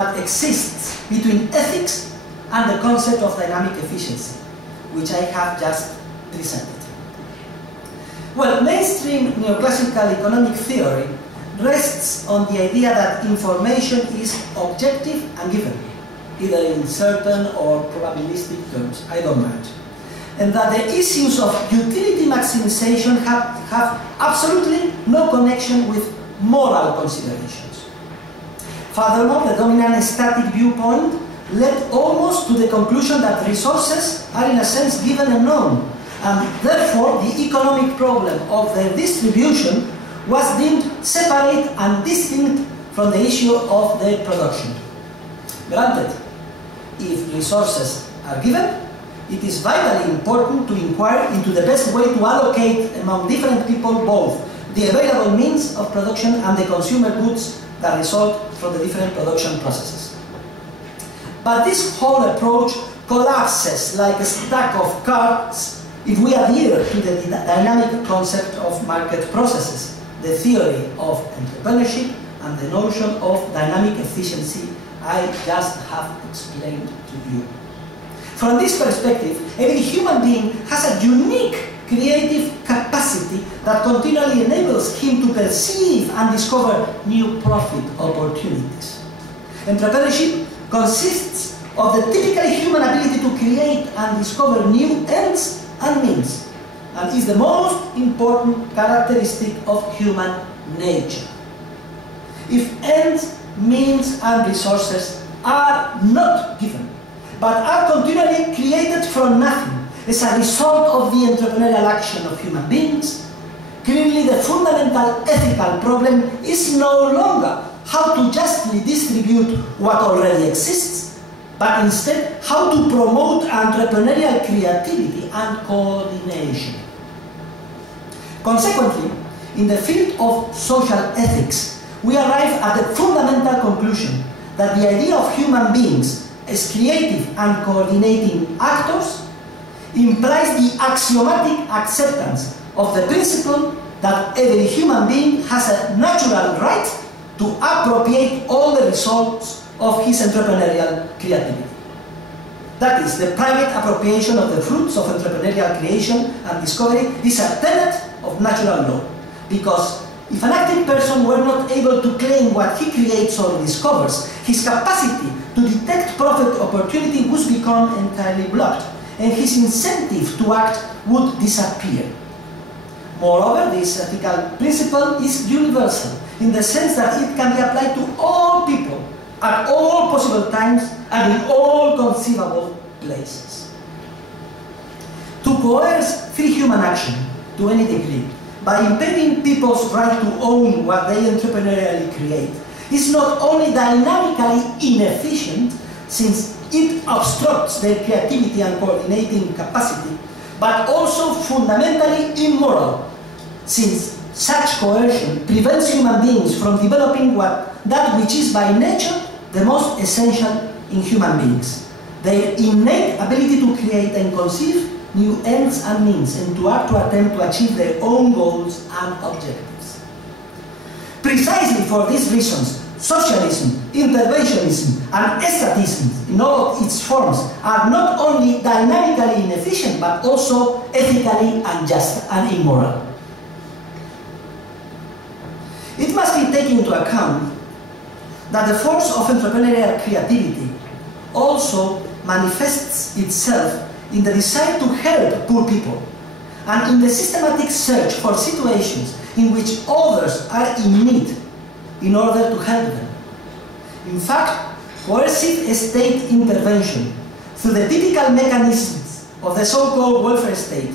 that exists between ethics and the concept of dynamic efficiency, which I have just presented. Well, mainstream neoclassical economic theory rests on the idea that information is objective and given, either in certain or probabilistic terms, I don't mind, and that the issues of utility maximization have absolutely no connection with moral considerations. Furthermore, the dominant static viewpoint led almost to the conclusion that resources are in a sense given and known, and therefore the economic problem of their distribution was deemed separate and distinct from the issue of their production. Granted, if resources are given, it is vitally important to inquire into the best way to allocate among different people both the available means of production and the consumer goods that result from the different production processes. But this whole approach collapses like a stack of cards if we adhere to the dynamic concept of market processes, the theory of entrepreneurship, and the notion of dynamic efficiency I just have explained to you. From this perspective, every human being has a unique creative capacity that continually enables him to perceive and discover new profit opportunities. Entrepreneurship consists of the typically human ability to create and discover new ends and means, and is the most important characteristic of human nature. If ends, means, and resources are not given, but are continually created from nothing as a result of the entrepreneurial action of human beings, clearly the fundamental ethical problem is no longer how to justly distribute what already exists, but instead how to promote entrepreneurial creativity and coordination. Consequently, in the field of social ethics, we arrive at the fundamental conclusion that the idea of human beings as creative and coordinating actors implies the axiomatic acceptance of the principle that every human being has a natural right to appropriate all the results of his entrepreneurial creativity. That is, the private appropriation of the fruits of entrepreneurial creation and discovery is a tenet of natural law, because if an active person were not able to claim what he creates or discovers, his capacity to detect profit opportunity would become entirely blocked, and his incentive to act would disappear. Moreover, this ethical principle is universal in the sense that it can be applied to all people at all possible times and in all conceivable places. To coerce free human action to any degree by impeding people's right to own what they entrepreneurially create is not only dynamically inefficient, since it obstructs their creativity and coordinating capacity, but also fundamentally immoral, since such coercion prevents human beings from developing that which is by nature the most essential in human beings: their innate ability to create and conceive new ends and means, and to act to attempt to achieve their own goals and objectives. Precisely for these reasons, socialism, interventionism, and estatism in all its forms are not only dynamically inefficient, but also ethically unjust and immoral. It must be taken into account that the force of entrepreneurial creativity also manifests itself in the desire to help poor people, and in the systematic search for situations in which others are in need in order to help them. In fact, coercive state intervention through the typical mechanisms of the so-called welfare state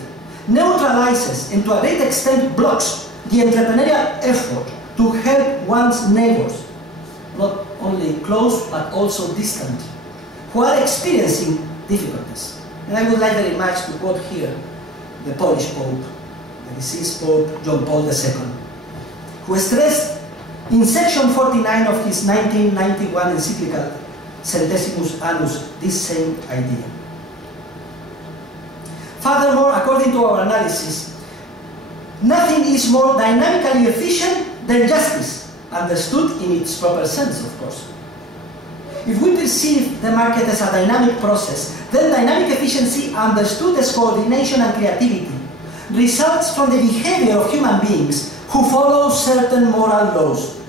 neutralizes and to a great extent blocks the entrepreneurial effort to help one's neighbors, not only close but also distant, who are experiencing difficulties. And I would like very much to quote here the Polish Pope, the deceased Pope John Paul II, who stressed in section 49 of his 1991 encyclical Centesimus Annus this same idea. Furthermore, according to our analysis, nothing is more dynamically efficient than justice, understood in its proper sense, of course. if we perceive the market as a dynamic process, then dynamic efficiency, understood as coordination and creativity, results from the behavior of human beings who follow certain moral laws,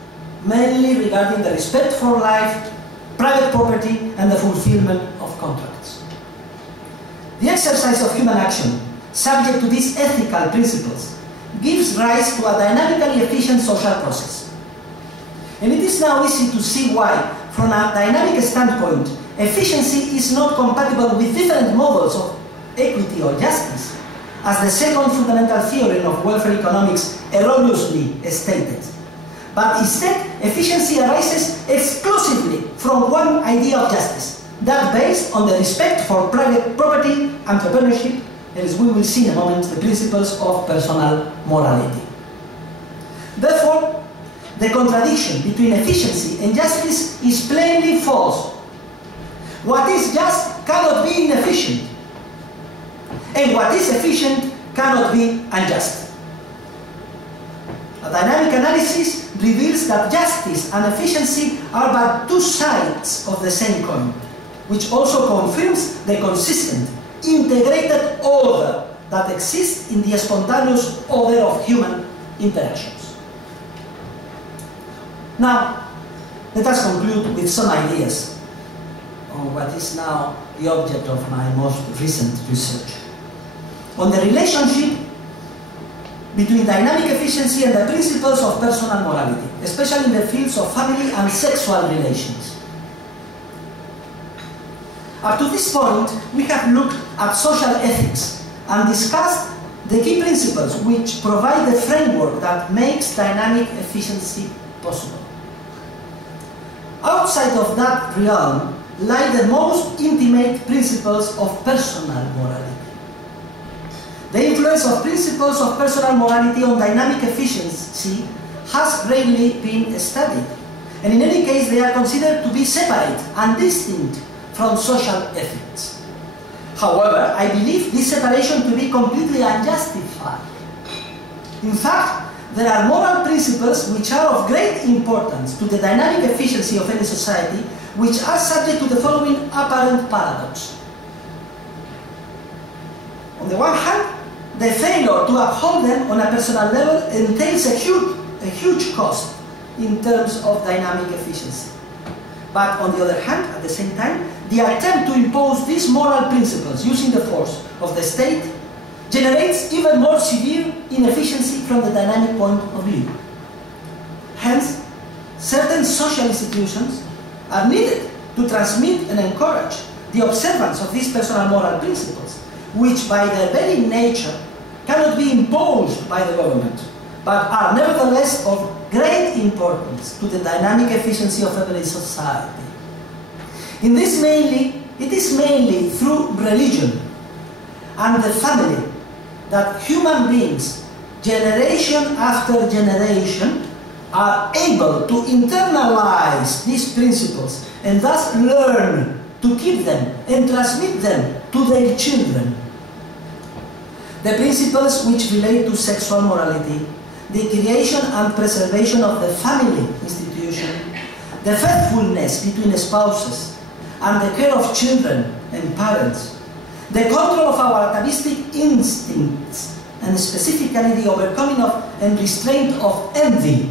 mainly regarding the respect for life, private property, and the fulfillment of contracts. The exercise of human action, subject to these ethical principles, gives rise to a dynamically efficient social process. And it is now easy to see why, from a dynamic standpoint, efficiency is not compatible with different models of equity or justice, as the second fundamental theorem of welfare economics erroneously stated. But instead, efficiency arises exclusively from one idea of justice, that based on the respect for private property, entrepreneurship, and as we will see in a moment, the principles of personal morality. Therefore, the contradiction between efficiency and justice is plainly false. What is just cannot be inefficient, and what is efficient cannot be unjust. A dynamic analysis reveals that justice and efficiency are but two sides of the same coin, which also confirms the consistent, integrated order that exists in the spontaneous order of human interactions. Now, let us conclude with some ideas on what is now the object of my most recent research, on the relationship between dynamic efficiency and the principles of personal morality, especially in the fields of family and sexual relations. Up to this point, we have looked at social ethics and discussed the key principles which provide the framework that makes dynamic efficiency possible. Outside of that realm lie the most intimate principles of personal morality. The influence of principles of personal morality on dynamic efficiency has rarely been studied, and in any case they are considered to be separate and distinct from social ethics. However, I believe this separation to be completely unjustified. In fact, there are moral principles which are of great importance to the dynamic efficiency of any society, which are subject to the following apparent paradox. On the one hand, the failure to uphold them on a personal level entails a huge cost in terms of dynamic efficiency. But on the other hand, at the same time, the attempt to impose these moral principles using the force of the state generates even more severe inefficiency from the dynamic point of view. Hence, certain social institutions are needed to transmit and encourage the observance of these personal moral principles, which by their very nature cannot be imposed by the government, but are nevertheless of great importance to the dynamic efficiency of every society. It is mainly through religion and the family that human beings, generation after generation, are able to internalize these principles and thus learn to keep them and transmit them to their children. The principles which relate to sexual morality, the creation and preservation of the family institution, the faithfulness between spouses, and the care of children and parents, the control of our atavistic instincts, and specifically the overcoming of and restraint of envy,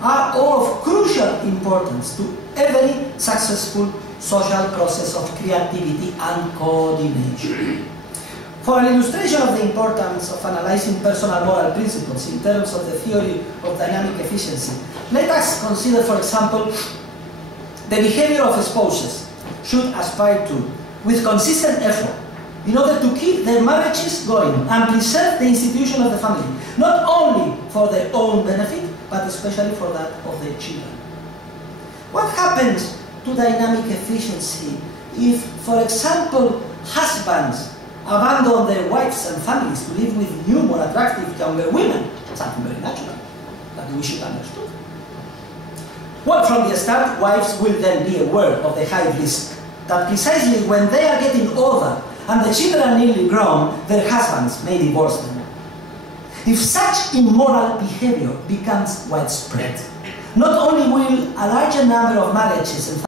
are all of crucial importance to every successful social process of creativity and coordination. For an illustration of the importance of analyzing personal moral principles in terms of the theory of dynamic efficiency, let us consider, for example, the behavior of spouses should aspire to, with consistent effort, in order to keep their marriages going and preserve the institution of the family, not only for their own benefit, but especially for that of their children. What happens to dynamic efficiency if, for example, husbands abandon their wives and families to live with new, more attractive younger women? Something very natural that we should understand. Well, from the start, wives will then be aware of the high risk that precisely when they are getting older and the children are nearly grown, their husbands may divorce them. If such immoral behavior becomes widespread, not only will a larger number of marriages and